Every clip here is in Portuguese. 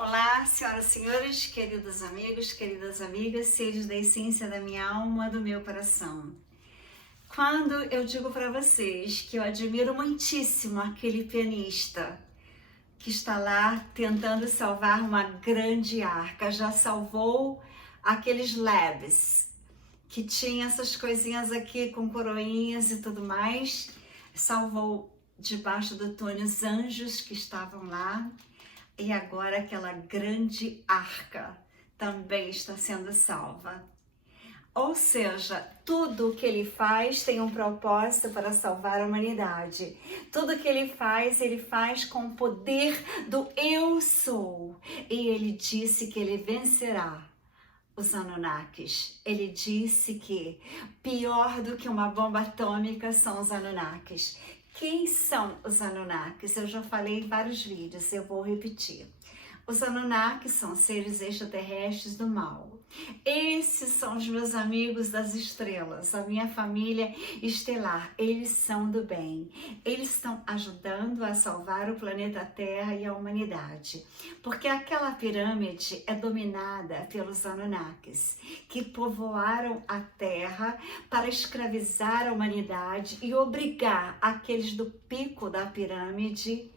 Olá, senhoras e senhores, queridos amigos, queridas amigas, seres da essência da minha alma, do meu coração. Quando eu digo para vocês que eu admiro muitíssimo aquele pianista que está lá tentando salvar uma grande arca, já salvou aqueles labs que tinha essas coisinhas aqui com coroinhas e tudo mais, salvou debaixo do túnel os anjos que estavam lá. E agora aquela grande arca também está sendo salva. Ou seja, tudo o que ele faz tem um propósito para salvar a humanidade. Tudo que ele faz com o poder do Eu Sou. E ele disse que ele vencerá os Anunnakis. Ele disse que pior do que uma bomba atômica são os Anunnakis. Quem são os Anunnakis? Eu já falei em vários vídeos, eu vou repetir. Os Anunnakis são seres extraterrestres do mal. Esses são os meus amigos das estrelas, a minha família estelar. Eles são do bem. Eles estão ajudando a salvar o planeta Terra e a humanidade. Porque aquela pirâmide é dominada pelos Anunnakis, que povoaram a Terra para escravizar a humanidade e obrigar aqueles do pico da pirâmide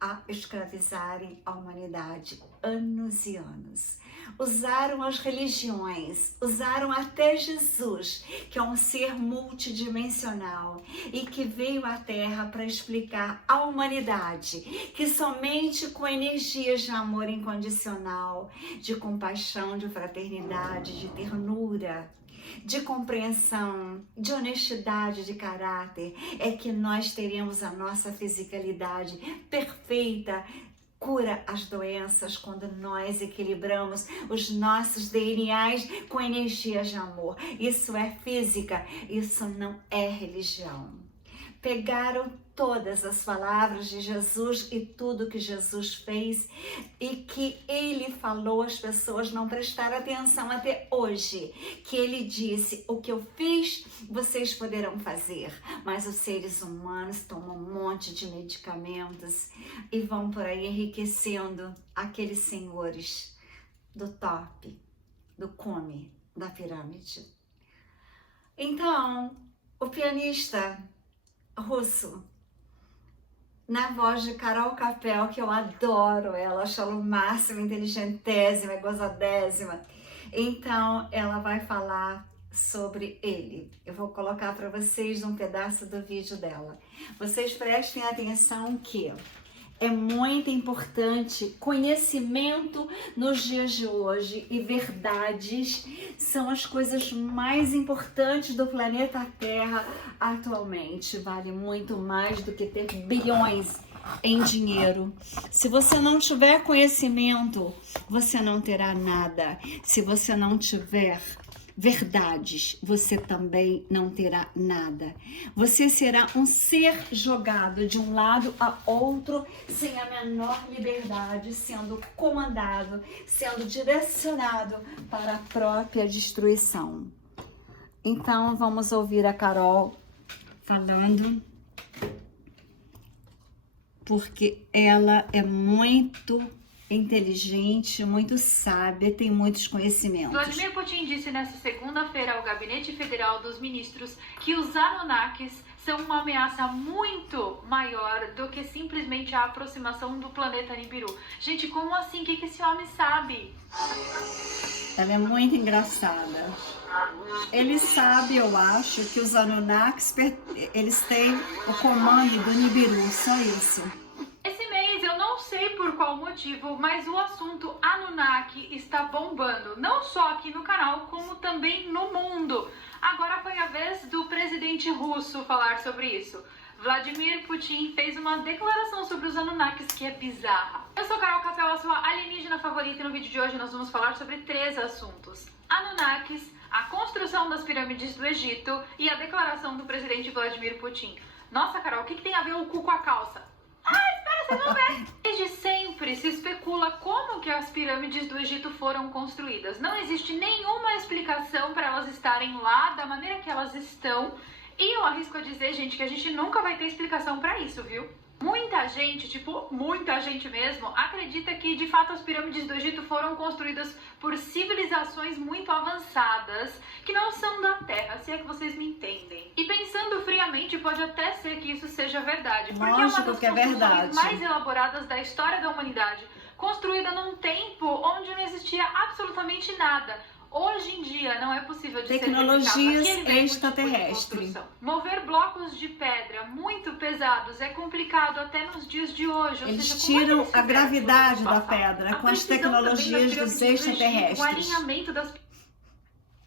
a escravizarem a humanidade anos e anos. Usaram as religiões, usaram até Jesus, que é um ser multidimensional e que veio à Terra para explicar à humanidade que somente com energias de amor incondicional, de compaixão, de fraternidade, de ternura, de compreensão, de honestidade de caráter, é que nós teremos a nossa fisicalidade perfeita, cura as doenças quando nós equilibramos os nossos DNAs com energias de amor. Isso é física, isso não é religião. Pegaram todas as palavras de Jesus e tudo que Jesus fez e que ele falou, as pessoas não prestaram atenção até hoje, que ele disse: o que eu fiz, vocês poderão fazer, mas os seres humanos tomam um monte de medicamentos e vão por aí enriquecendo aqueles senhores do top, do cume, da pirâmide. Então, o pianista russo, na voz de Carol Capel, que eu adoro ela, acho ela o máximo, inteligentésima, gozadésima. Então, ela vai falar sobre ele. Eu vou colocar para vocês um pedaço do vídeo dela. Vocês prestem atenção que é muito importante conhecimento nos dias de hoje e verdades são as coisas mais importantes do planeta Terra atualmente. Vale muito mais do que ter bilhões em dinheiro. Se você não tiver conhecimento, você não terá nada. Se você não tiver verdades, você também não terá nada. Você será um ser jogado de um lado a outro sem a menor liberdade, sendo comandado, sendo direcionado para a própria destruição. Então vamos ouvir a Carol falando, porque ela é muito inteligente, muito sábia, tem muitos conhecimentos. Vladimir Putin disse nesta segunda-feira ao Gabinete Federal dos Ministros que os Anunnakis são uma ameaça muito maior do que simplesmente a aproximação do planeta Nibiru. Gente, como assim? O que esse homem sabe? Ela é muito engraçada. Ele sabe, eu acho, que os Anunnakis, eles têm o comando do Nibiru, só isso. Esse mês, eu não sei por qual motivo, mas o assunto Anunnaki está bombando, não só aqui no canal, como também no mundo. Agora foi a vez do presidente russo falar sobre isso. Vladimir Putin fez uma declaração sobre os Anunnakis que é bizarra. Eu sou Carol Capel, a sua alienígena favorita, e no vídeo de hoje nós vamos falar sobre 3 assuntos: Anunnakis, a construção das pirâmides do Egito e a declaração do presidente Vladimir Putin. Nossa, Carol, o que tem a ver o cu com a calça? Você não vê. Desde sempre se especula como que as pirâmides do Egito foram construídas. Não existe nenhuma explicação para elas estarem lá da maneira que elas estão. E eu arrisco a dizer, gente, que a gente nunca vai ter explicação para isso, viu? Muita gente, tipo, muita gente mesmo, acredita que de fato as pirâmides do Egito foram construídas por civilizações muito avançadas, que não são da Terra, se é que vocês me entendem. E pensando friamente, pode até ser que isso seja verdade, porque é uma das construções mais elaboradas da história da humanidade, construída num tempo onde não existia absolutamente nada. Hoje em dia não é possível de tecnologias extraterrestres. Mover blocos de pedra muito pesados é complicado até nos dias de hoje. Eles tiram a gravidade da pedra com as tecnologias dos extraterrestres. O alinhamento das...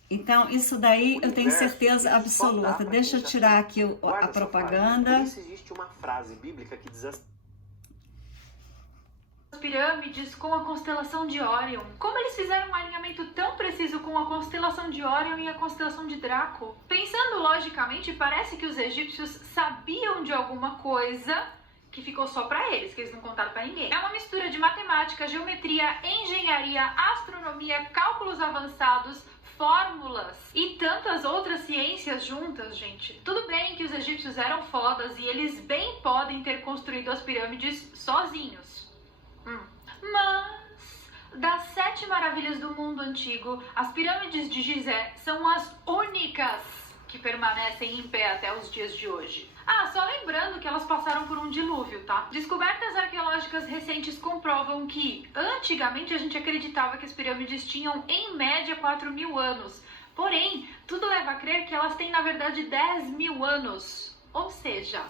Então, isso daí eu tenho certeza absoluta. Deixa eu tirar aqui a propaganda. Existe uma frase bíblica que diz assim: pirâmides com a constelação de Órion. Como eles fizeram um alinhamento tão preciso com a constelação de Órion e a constelação de Draco? Pensando logicamente, parece que os egípcios sabiam de alguma coisa que ficou só para eles, que eles não contaram para ninguém. É uma mistura de matemática, geometria, engenharia, astronomia, cálculos avançados, fórmulas e tantas outras ciências juntas, gente. Tudo bem que os egípcios eram fodas e eles bem podem ter construído as pirâmides sozinhos. Mas, das 7 maravilhas do mundo antigo, as pirâmides de Gizé são as únicas que permanecem em pé até os dias de hoje. Ah, só lembrando que elas passaram por um dilúvio, tá? Descobertas arqueológicas recentes comprovam que, antigamente, a gente acreditava que as pirâmides tinham, em média, 4.000 anos. Porém, tudo leva a crer que elas têm, na verdade, 10.000 anos. Ou seja,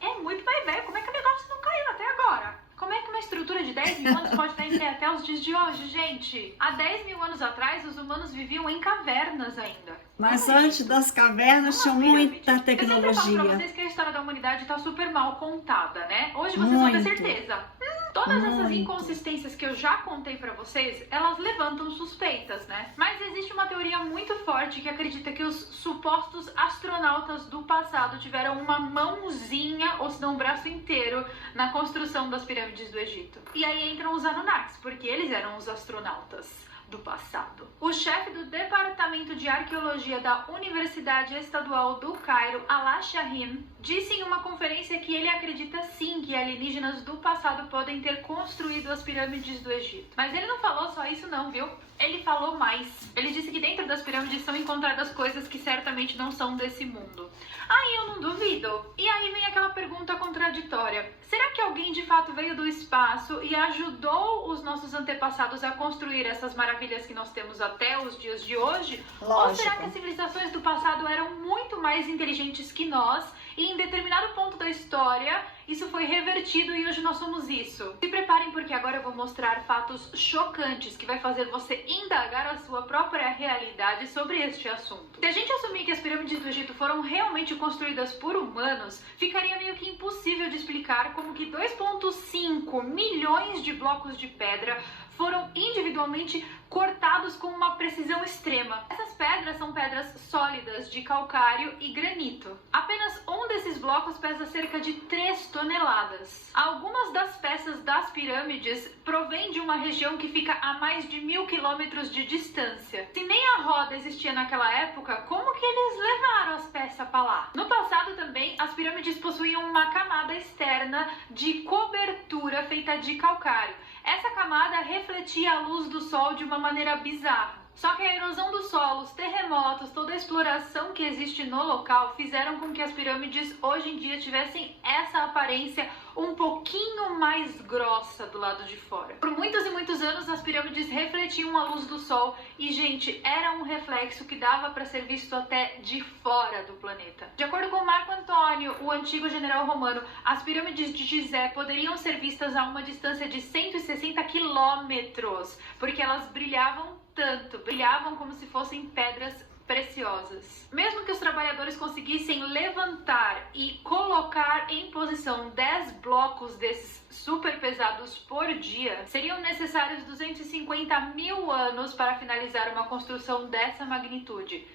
é muito mais velho. Como é que o negócio não caiu até agora? Como é que uma estrutura de 10.000 anos pode estar em pé até os dias de hoje, gente? Há 10.000 anos atrás, os humanos viviam em cavernas ainda. Mas antes das cavernas tinha muita tecnologia. Eu sempre falo pra vocês que a história da humanidade tá super mal contada, né? Hoje vocês vão ter certeza. Todas essas inconsistências que eu já contei pra vocês, elas levantam suspeitas, né? Mas existe uma teoria muito forte que acredita que os supostos astronautas do passado tiveram uma mãozinha, ou se não um braço inteiro, na construção das pirâmides do Egito. E aí entram os Anunnakis, porque eles eram os astronautas do passado. O chefe do Departamento de Arqueologia da Universidade Estadual do Cairo, Alaa Shaheen, disse em uma conferência que ele acredita sim que alienígenas do passado podem ter construído as pirâmides do Egito. Mas ele não falou só isso não, viu? Ele falou mais. Ele disse que dentro das pirâmides são encontradas coisas que certamente não são desse mundo. Aí eu não duvido. E aí vem aquela pergunta contraditória. Será que alguém de fato veio do espaço e ajudou os nossos antepassados a construir essas maravilhas que nós temos até os dias de hoje? Lógico. Ou será que as civilizações do passado eram muito mais inteligentes que nós e em determinado ponto da história isso foi revertido e hoje nós somos isso? Se preparem porque agora eu vou mostrar fatos chocantes que vai fazer você indagar a sua própria realidade sobre este assunto. Se a gente assumir que as pirâmides do Egito foram realmente construídas por humanos, ficaria meio que impossível de explicar como que 2,5 milhões de blocos de pedra foram individualmente cortados com uma precisão extrema. Essas pedras são pedras sólidas de calcário e granito. Apenas um desses blocos pesa cerca de 3 toneladas. Algumas das peças das pirâmides provêm de uma região que fica a mais de 1.000 quilômetros de distância. Se nem a roda existia naquela época, como que eles levaram as peças para lá? No passado também, as pirâmides possuíam uma camada externa de cobertura feita de calcário. Essa camada refletia a luz do sol de uma maneira bizarra. Só que a erosão do solo, os terremotos, toda a exploração que existe no local fizeram com que as pirâmides hoje em dia tivessem essa aparência um pouquinho mais grossa do lado de fora. Por muitos e muitos anos as pirâmides refletiam a luz do sol e, gente, era um reflexo que dava para ser visto até de fora do planeta. De acordo com Marco Antônio, o antigo general romano, as pirâmides de Gizé poderiam ser vistas a uma distância de 160 quilômetros, porque elas brilhavam tanto, brilhavam como se fossem pedras preciosas. Mesmo que os trabalhadores conseguissem levantar e colocar em posição 10 blocos desses super pesados por dia, seriam necessários 250.000 anos para finalizar uma construção dessa magnitude,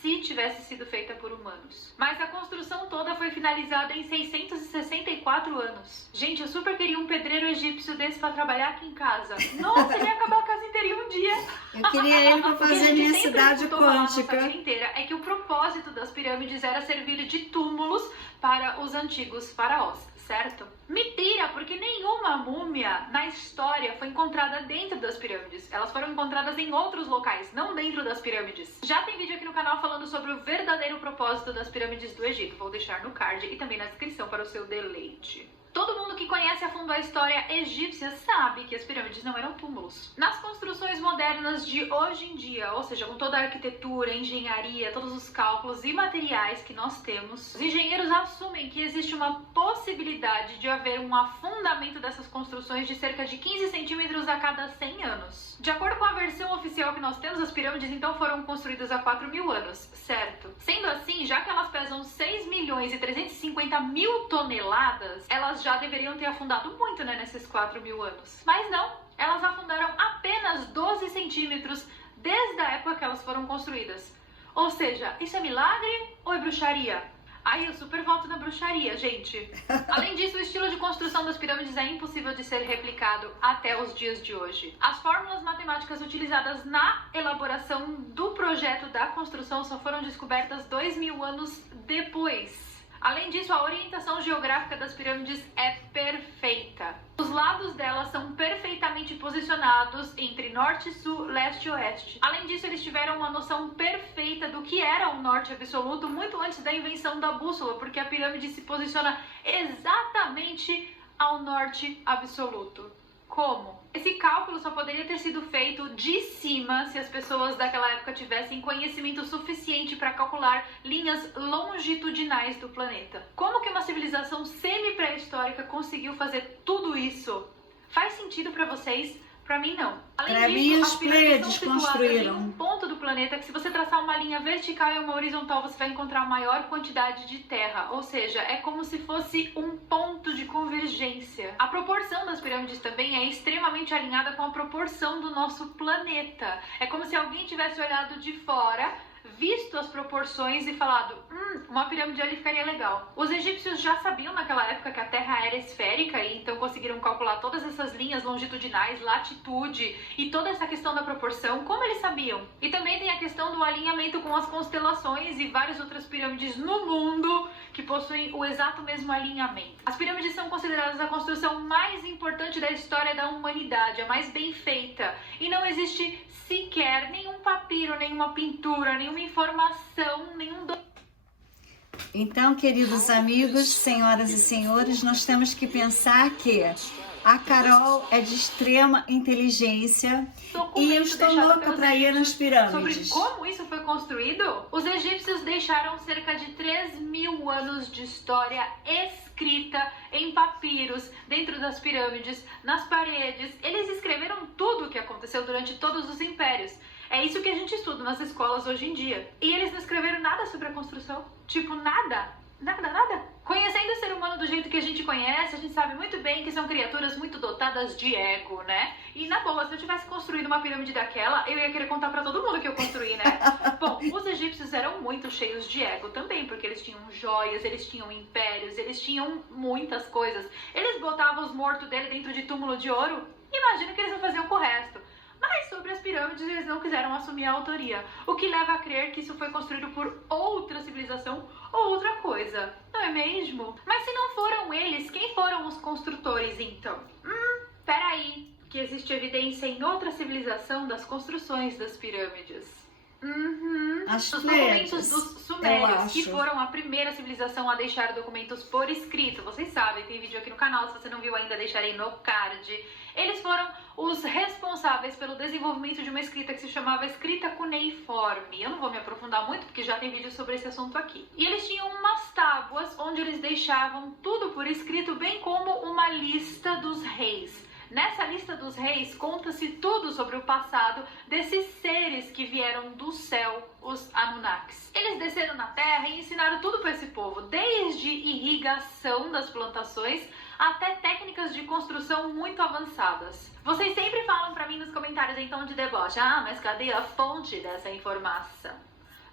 se tivesse sido feita por humanos. Mas a construção toda foi finalizada em 664 anos. Gente, eu super queria um pedreiro egípcio desse para trabalhar aqui em casa. Nossa, ele ia acabar a casa inteira em um dia. Eu queria ele para fazer minha cidade quântica. A inteira é que o propósito das pirâmides era servir de túmulos para os antigos faraós. certo? Me pira, porque nenhuma múmia na história foi encontrada dentro das pirâmides. Elas foram encontradas em outros locais, não dentro das pirâmides. Já tem vídeo aqui no canal falando sobre o verdadeiro propósito das pirâmides do Egito. Vou deixar no card e também na descrição para o seu deleite. Todo mundo que conhece a fundo a história egípcia sabe que as pirâmides não eram túmulos. Nas construções modernas de hoje em dia, ou seja, com toda a arquitetura, engenharia, todos os cálculos e materiais que nós temos, os engenheiros assumem que existe uma possibilidade de haver um afundamento dessas construções de cerca de 15 centímetros a cada 100 anos. De acordo com a versão oficial que nós temos, as pirâmides então foram construídas há 4.000 anos, certo? Sendo assim, já que elas pesam 6 milhões e 350 mil toneladas, elas já deveriam ter afundado muito, né, nesses 4.000 anos. Mas não, elas afundaram apenas 12 centímetros desde a época que elas foram construídas. Ou seja, isso é milagre ou é bruxaria? Ai, eu super voto na bruxaria, gente. Além disso, o estilo de construção das pirâmides é impossível de ser replicado até os dias de hoje. As fórmulas matemáticas utilizadas na elaboração do projeto da construção só foram descobertas 2.000 anos depois. Além disso, a orientação geográfica das pirâmides é perfeita. Os lados delas são perfeitamente posicionados entre norte, sul, leste e oeste. Além disso, eles tiveram uma noção perfeita do que era o norte absoluto muito antes da invenção da bússola, porque a pirâmide se posiciona exatamente ao norte absoluto. Como? Esse cálculo só poderia ter sido feito de cima se as pessoas daquela época tivessem conhecimento suficiente para calcular linhas longitudinais do planeta. Como que uma civilização semi-pré-histórica conseguiu fazer tudo isso? Faz sentido para vocês? Pra mim, não. Além disso, as pirâmides são situadas em um ponto do planeta que, se você traçar uma linha vertical e uma horizontal, você vai encontrar maior quantidade de terra. Ou seja, é como se fosse um ponto de convergência. A proporção das pirâmides também é extremamente alinhada com a proporção do nosso planeta. É como se alguém tivesse olhado de fora, visto as proporções e falado, uma pirâmide ali ficaria legal. Os egípcios já sabiam naquela época que a Terra era esférica e então conseguiram calcular todas essas linhas longitudinais, latitude e toda essa questão da proporção. Como eles sabiam? E também tem a questão do alinhamento com as constelações e várias outras pirâmides no mundo que possuem o exato mesmo alinhamento. As pirâmides são consideradas a construção mais importante da história da humanidade, a mais bem feita. E não existe sequer nenhum papiro, nenhuma pintura, nenhuma informação, Então, queridos amigos, senhoras e senhores, nós temos que pensar que a Carol é de extrema inteligência e eu estou louca para ir nas pirâmides. Sobre como isso foi construído, os egípcios deixaram cerca de 3.000 anos de história escrita em papiros, dentro das pirâmides, nas paredes. Eles escreveram tudo o que aconteceu durante todos os impérios. É isso que a gente estuda nas escolas hoje em dia. E eles não escreveram nada sobre a construção. Tipo, nada. Nada. Conhecendo o ser humano do jeito que a gente conhece, a gente sabe muito bem que são criaturas muito dotadas de ego, né? E na boa, se eu tivesse construído uma pirâmide daquela, eu ia querer contar pra todo mundo que eu construí, né? Bom, os egípcios eram muito cheios de ego também, porque eles tinham joias, eles tinham impérios, eles tinham muitas coisas. Eles botavam os mortos dele dentro de túmulo de ouro. Imagina o que eles não faziam com o resto. Mas sobre as pirâmides eles não quiseram assumir a autoria, o que leva a crer que isso foi construído por outra civilização ou outra coisa, não é mesmo? Mas se não foram eles, quem foram os construtores então? Peraí, que existe evidência em outra civilização das construções das pirâmides. As Os Pleiades, documentos dos sumérios, que foram a primeira civilização a deixar documentos por escrito. Vocês sabem, tem vídeo aqui no canal, se você não viu ainda, deixarei no card. Eles foram os responsáveis pelo desenvolvimento de uma escrita que se chamava escrita cuneiforme. Eu não vou me aprofundar muito, porque já tem vídeo sobre esse assunto aqui. E eles tinham umas tábuas onde eles deixavam tudo por escrito, bem como uma lista dos reis. Nessa lista dos reis conta-se tudo sobre o passado desses seres que vieram do céu, os Anunnakis. Eles desceram na Terra e ensinaram tudo para esse povo, desde irrigação das plantações até técnicas de construção muito avançadas. Vocês sempre falam para mim nos comentários em tom de deboche, mas cadê a fonte dessa informação?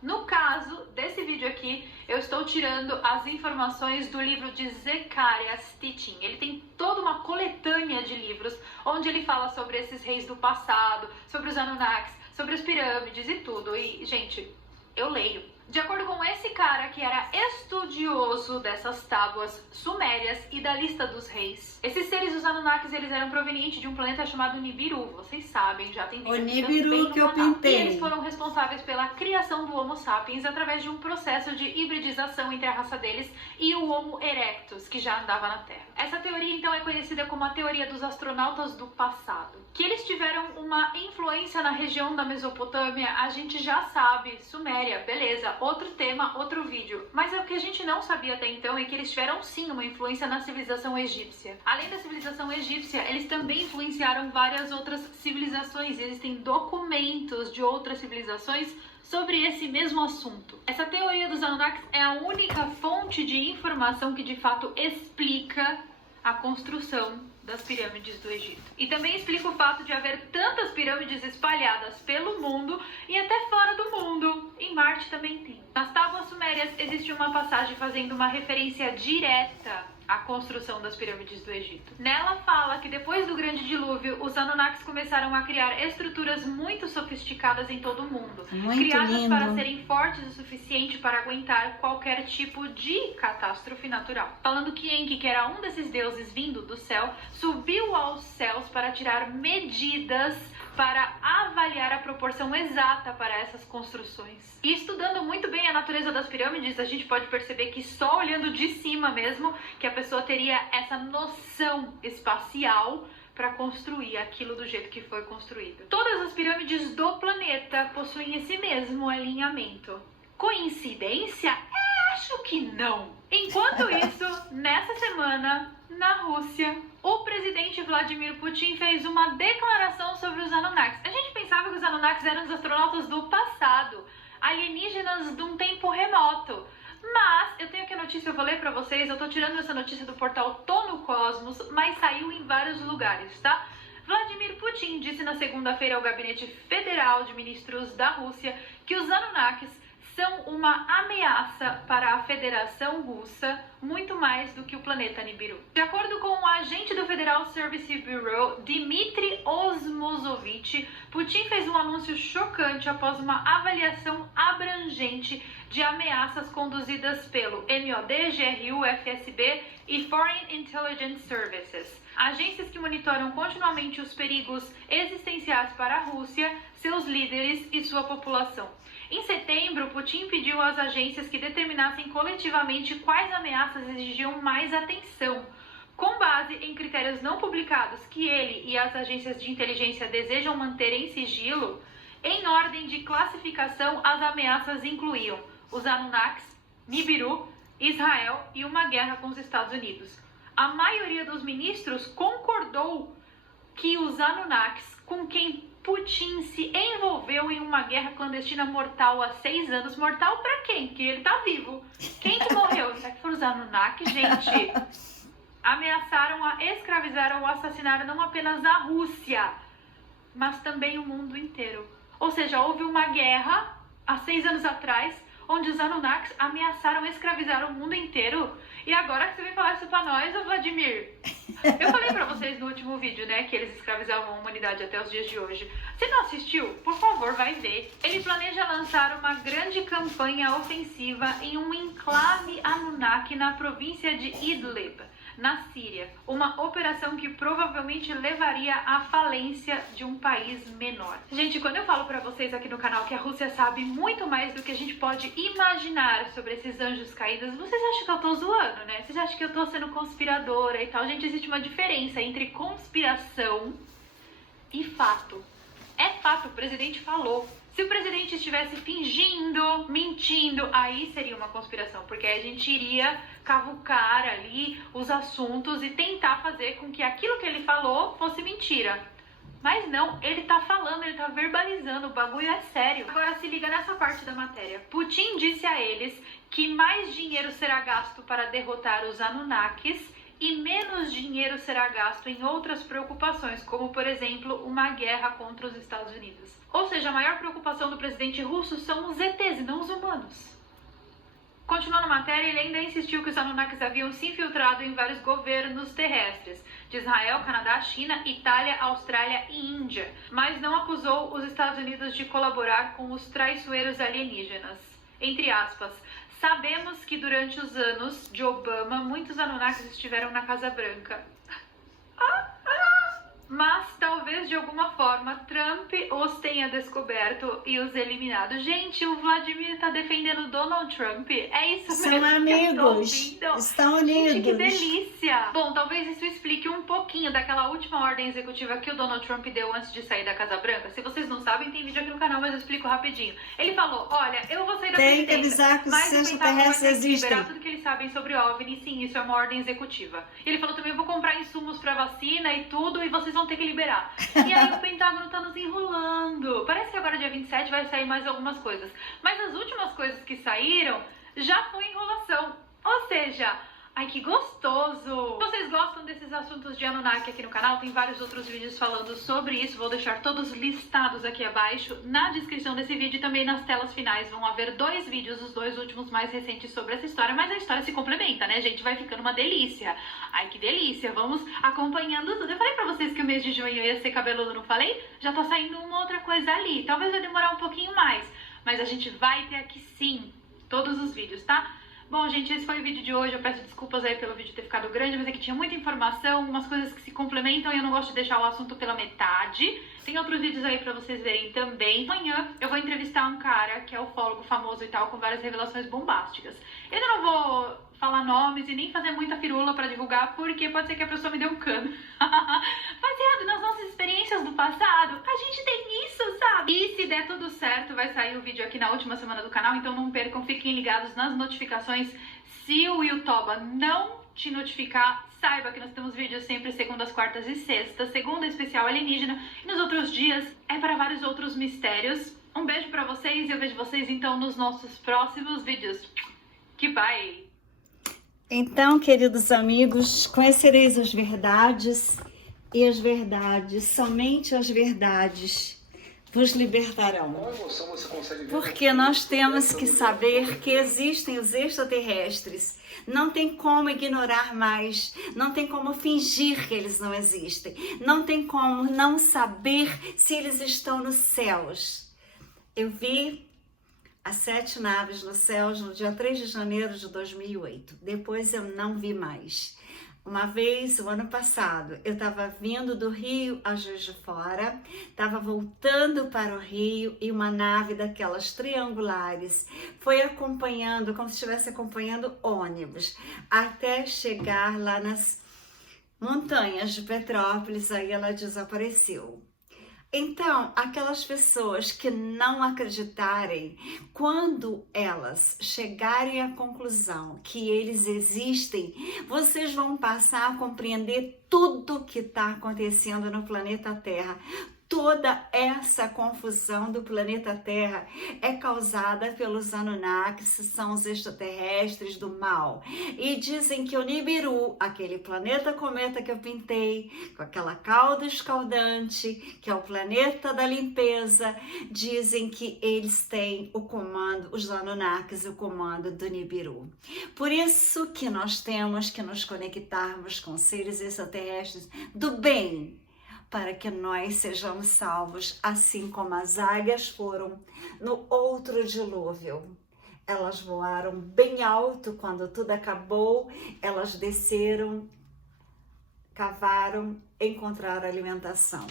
No caso desse vídeo aqui, eu estou tirando as informações do livro de Zecharia Sitchin. Ele tem toda uma coletânea de livros onde ele fala sobre esses reis do passado, sobre os Anunnakis, sobre as pirâmides e tudo. E, gente, eu leio. De acordo com esse cara que era estudioso dessas tábuas sumérias e da lista dos reis, esses seres, os Anunnakis, eles eram provenientes de um planeta chamado Nibiru. Vocês sabem, já tem vídeo O também Nibiru no que eu canal. pintei. E eles foram responsáveis pela criação do Homo sapiens através de um processo de hibridização entre a raça deles e o Homo erectus, que já andava na Terra. Essa teoria, então, é conhecida como a teoria dos astronautas do passado. Que eles tiveram uma influência na região da Mesopotâmia, a gente já sabe. Suméria, beleza, outro tema, outro vídeo. Mas o que a gente não sabia até então é que eles tiveram sim uma influência na civilização egípcia. Além da civilização egípcia, eles também influenciaram várias outras civilizações. Existem documentos de outras civilizações sobre esse mesmo assunto. Essa teoria dos Anunnakis é a única fonte de informação que de fato explica a construção das pirâmides do Egito. E também explica o fato de haver tantas pirâmides espalhadas pelo mundo e até fora do mundo. Em Marte também tem. Nas tábuas sumérias existe uma passagem fazendo uma referência direta à construção das pirâmides do Egito. Nela fala que depois do grande dilúvio, os Anunnakis começaram a criar estruturas muito sofisticadas em todo o mundo. Muito criadas lindo. para serem fortes o suficiente para aguentar qualquer tipo de catástrofe natural. Falando que Enki, que era um desses deuses vindo do céu, subiu aos céus para tirar medidas para avaliar a proporção exata para essas construções. E estudando muito bem a natureza das pirâmides, a gente pode perceber que só olhando de cima mesmo, que a pessoa teria essa noção espacial para construir aquilo do jeito que foi construído. Todas as pirâmides do planeta possuem esse mesmo alinhamento. Coincidência? Acho que não. Enquanto isso, nessa semana, na Rússia, o presidente Vladimir Putin fez uma declaração sobre os Anunnakis. A gente pensava que os Anunnakis eram os astronautas do passado, alienígenas de um tempo remoto. Mas eu tenho aqui a notícia, eu vou ler pra vocês, eu tô tirando essa notícia do portal Tô no Cosmos, mas saiu em vários lugares, tá? Vladimir Putin disse na segunda-feira ao Gabinete Federal de Ministros da Rússia que os Anunnakis são uma ameaça para a Federação Russa, muito mais do que o planeta Nibiru. De acordo com o agente do Federal Service Bureau, Dmitry Osmozovich, Putin fez um anúncio chocante após uma avaliação abrangente de ameaças conduzidas pelo MOD, GRU, FSB e Foreign Intelligence Services, agências que monitoram continuamente os perigos existenciais para a Rússia, seus líderes e sua população. Em setembro, Putin pediu às agências que determinassem coletivamente quais ameaças exigiam mais atenção, com base em critérios não publicados que ele e as agências de inteligência desejam manter em sigilo. Em ordem de classificação, as ameaças incluíam os Anunnakis, Nibiru, Israel e uma guerra com os Estados Unidos. A maioria dos ministros concordou que os Anunnakis, com quem Putin se envolveu em uma guerra clandestina mortal há 6 anos. Mortal pra quem? Que ele tá vivo. Quem que morreu? Será que foram os Anunnaki, gente? Ameaçaram a escravizar ou assassinar não apenas a Rússia, mas também o mundo inteiro. Ou seja, houve uma guerra há 6 anos atrás, onde os Anunnakis ameaçaram escravizar o mundo inteiro. E agora que você vem falar isso pra nós, ô Vladimir? Eu falei pra vocês no último vídeo, né, que eles escravizavam a humanidade até os dias de hoje. Você não assistiu? Por favor, vai ver. Ele planeja lançar uma grande campanha ofensiva em um enclave Anunnaki na província de Idlib, na Síria. Uma operação que provavelmente levaria à falência de um país menor. Gente, quando eu falo pra vocês aqui no canal que a Rússia sabe muito mais do que a gente pode imaginar sobre esses anjos caídos, vocês acham que eu tô zoando, né? Vocês acham que eu tô sendo conspiradora e tal? Gente, existe uma diferença entre conspiração e fato. É fato, o presidente falou. Se o presidente estivesse fingindo, mentindo, aí seria uma conspiração, porque aí a gente iria cavucar ali os assuntos e tentar fazer com que aquilo que ele falou fosse mentira. Mas não, ele tá falando, ele tá verbalizando, o bagulho é sério. Agora se liga nessa parte da matéria. Putin disse a eles que mais dinheiro será gasto para derrotar os Anunnakis e menos dinheiro será gasto em outras preocupações, como por exemplo, uma guerra contra os Estados Unidos. Ou seja, a maior preocupação do presidente russo são os ETs e não os humanos. Continuando a matéria, ele ainda insistiu que os Anunnakis haviam se infiltrado em vários governos terrestres, de Israel, Canadá, China, Itália, Austrália e Índia, mas não acusou os Estados Unidos de colaborar com os traiçoeiros alienígenas. entre aspas, sabemos que durante os anos de Obama, muitos Anunnakis estiveram na Casa Branca. Mas talvez de alguma forma Trump os tenha descoberto e os eliminado. Gente, o Vladimir tá defendendo Donald Trump. É isso São mesmo amigos, que eu tô ouvindo. estão unidos. Gente, que delícia! Bom, talvez isso explique um pouquinho daquela última ordem executiva que o Donald Trump deu antes de sair da Casa Branca. Se vocês não sabem, tem vídeo aqui no canal, mas eu explico rapidinho. Ele falou, olha, eu vou sair da Tem que presidência, avisar que os mas o Pentágono vai extraterrestres ter que existem. liberar tudo que eles sabem sobre OVNI. Sim, isso é uma ordem executiva. E ele falou também, eu vou comprar insumos pra vacina e tudo, e vocês vão ter que liberar. E aí o Pentágono tá nos enrolando. Parece que agora dia 27 vai sair mais algumas coisas. Mas as últimas coisas que saíram já foi enrolação. Ou seja, ai que gostoso! Vocês gostam desses assuntos de Anunnaki aqui no canal? Tem vários outros vídeos falando sobre isso. Vou deixar todos listados aqui abaixo na descrição desse vídeo e também nas telas finais. Vão haver 2 vídeos, os 2 últimos mais recentes sobre essa história. Mas a história se complementa, né, gente? Vai ficando uma delícia. Ai, que delícia! Vamos acompanhando tudo. Eu falei pra vocês que o mês de junho ia ser cabeludo, não falei? Já tá saindo uma outra coisa ali. Talvez vai demorar um pouquinho mais. Mas a gente vai ter aqui sim todos os vídeos, tá? Bom, gente, esse foi o vídeo de hoje. Eu peço desculpas aí pelo vídeo ter ficado grande, mas é que tinha muita informação, umas coisas que se complementam e eu não gosto de deixar o assunto pela metade. Tem outros vídeos aí pra vocês verem também. Amanhã eu vou entrevistar um cara que é ufólogo famoso e tal, com várias revelações bombásticas. Eu ainda não vou falar nomes e nem fazer muita firula pra divulgar, porque pode ser que a pessoa me dê um cano. Baseado nas nossas experiências do passado, a gente tem isso, sabe? E se der tudo certo, vai sair o vídeo aqui na última semana do canal, então não percam, fiquem ligados nas notificações. Se o YouTuber não te notificar, saiba que nós temos vídeos sempre segundas, quartas e sextas, segunda especial alienígena, e nos outros dias é para vários outros mistérios. Um beijo pra vocês e eu vejo vocês então nos nossos próximos vídeos. Que bye! Então, queridos amigos, conhecereis as verdades, e as verdades, somente as verdades, vos libertarão. Porque nós temos que saber que existem os extraterrestres. Não tem como ignorar mais, não tem como fingir que eles não existem, não tem como não saber se eles estão nos céus. Eu vi as 7 naves nos céus no dia 3 de janeiro de 2008. Depois eu não vi mais. Uma vez, o ano passado, eu estava vindo do Rio a Juiz de Fora, estava voltando para o Rio e uma nave daquelas triangulares foi acompanhando, como se estivesse acompanhando ônibus, até chegar lá nas montanhas de Petrópolis, aí ela desapareceu. Então, aquelas pessoas que não acreditarem, quando elas chegarem à conclusão que eles existem, vocês vão passar a compreender tudo que está acontecendo no planeta Terra. Toda essa confusão do planeta Terra é causada pelos Anunnakis, que são os extraterrestres do mal. E dizem que o Nibiru, aquele planeta cometa que eu pintei, com aquela cauda escaldante, que é o planeta da limpeza, dizem que eles têm o comando, os Anunnakis, o comando do Nibiru. Por isso que nós temos que nos conectarmos com seres extraterrestres do bem, para que nós sejamos salvos, assim como as águias foram no outro dilúvio. Elas voaram bem alto quando tudo acabou, elas desceram, cavaram, encontraram alimentação.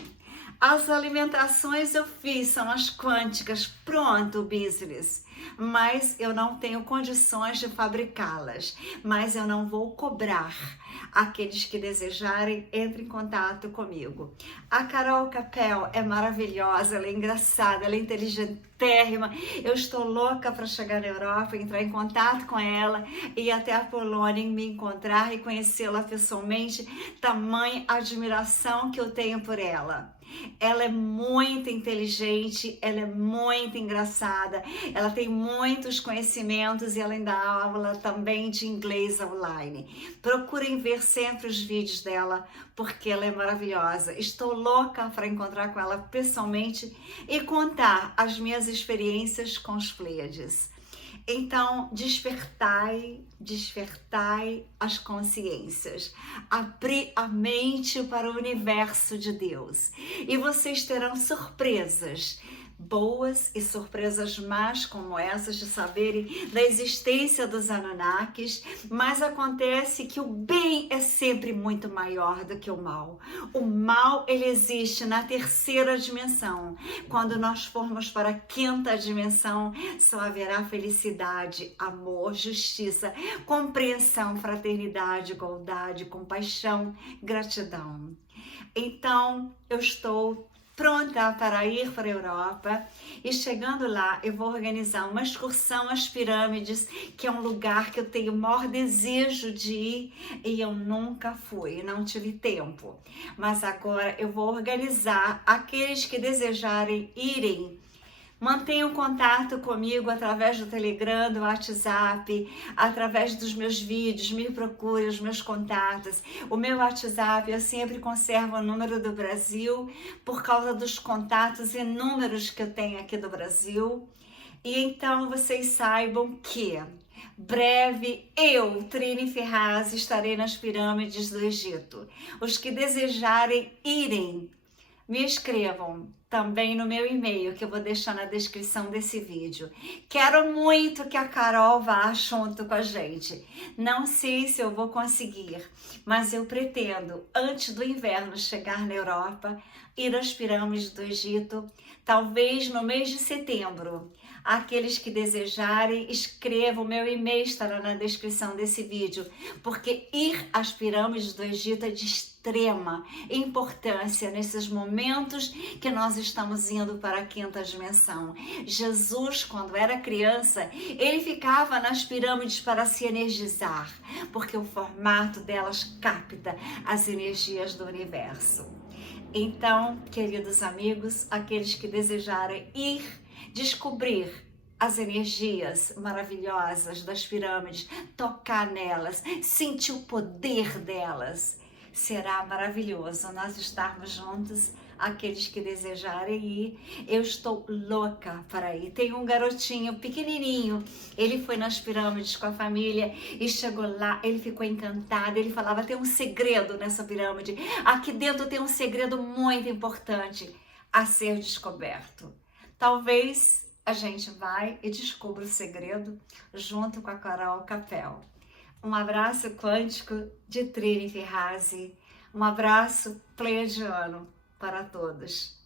As alimentações eu fiz, são as quânticas, pronto, business. Mas eu não tenho condições de fabricá-las, mas eu não vou cobrar. Aqueles que desejarem, entrem em contato comigo. A Carol Capel é maravilhosa, ela é engraçada, ela é inteligentérrima. Eu estou louca para chegar na Europa, entrar em contato com ela e ir até a Polônia e me encontrar e conhecê-la pessoalmente. Tamanha admiração que eu tenho por ela. Ela é muito inteligente, ela é muito engraçada, ela tem muitos conhecimentos e ela ainda dá aula também de inglês online. Procurem ver sempre os vídeos dela, porque ela é maravilhosa. Estou louca para encontrar com ela pessoalmente e contar as minhas experiências com os Pleiades. Então, despertai as consciências, abri a mente para o universo de Deus e vocês terão surpresas boas e surpresas más como essas de saberem da existência dos Anunnakis, mas acontece que o bem é sempre muito maior do que o mal. O mal, ele existe na terceira dimensão. Quando nós formos para a quinta dimensão, só haverá felicidade, amor, justiça, compreensão, fraternidade, igualdade, compaixão, gratidão. Então, eu estou pronta para ir para a Europa e chegando lá eu vou organizar uma excursão às pirâmides, que é um lugar que eu tenho o maior desejo de ir e eu nunca fui, não tive tempo. Mas agora eu vou organizar. Aqueles que desejarem irem, mantenham contato comigo através do Telegram, do WhatsApp, através dos meus vídeos, me procure os meus contatos. O meu WhatsApp eu sempre conservo o número do Brasil por causa dos contatos e números que eu tenho aqui do Brasil. E então vocês saibam que breve eu, Trini Ferraz, estarei nas pirâmides do Egito. Os que desejarem irem, me escrevam também no meu e-mail, que eu vou deixar na descrição desse vídeo. Quero muito que a Carol vá junto com a gente. Não sei se eu vou conseguir, mas eu pretendo, antes do inverno chegar na Europa, ir às pirâmides do Egito, talvez no mês de setembro. Aqueles que desejarem, escrevam, meu e-mail estará na descrição desse vídeo, porque ir às pirâmides do Egito é de extrema importância nesses momentos que nós estamos indo para a quinta dimensão. Jesus, quando era criança, ele ficava nas pirâmides para se energizar, porque o formato delas capta as energias do universo. Então, queridos amigos, aqueles que desejarem ir descobrir as energias maravilhosas das pirâmides, tocar nelas, sentir o poder delas, será maravilhoso nós estarmos juntos. Aqueles que desejarem ir, eu estou louca para ir. Tem um garotinho pequenininho, ele foi nas pirâmides com a família e chegou lá, ele ficou encantado, ele falava, tem um segredo nessa pirâmide, aqui dentro tem um segredo muito importante a ser descoberto. Talvez a gente vai e descubra o segredo junto com a Carol Capel. Um abraço quântico de Trini Ferraz, um abraço pleiadiano para todos.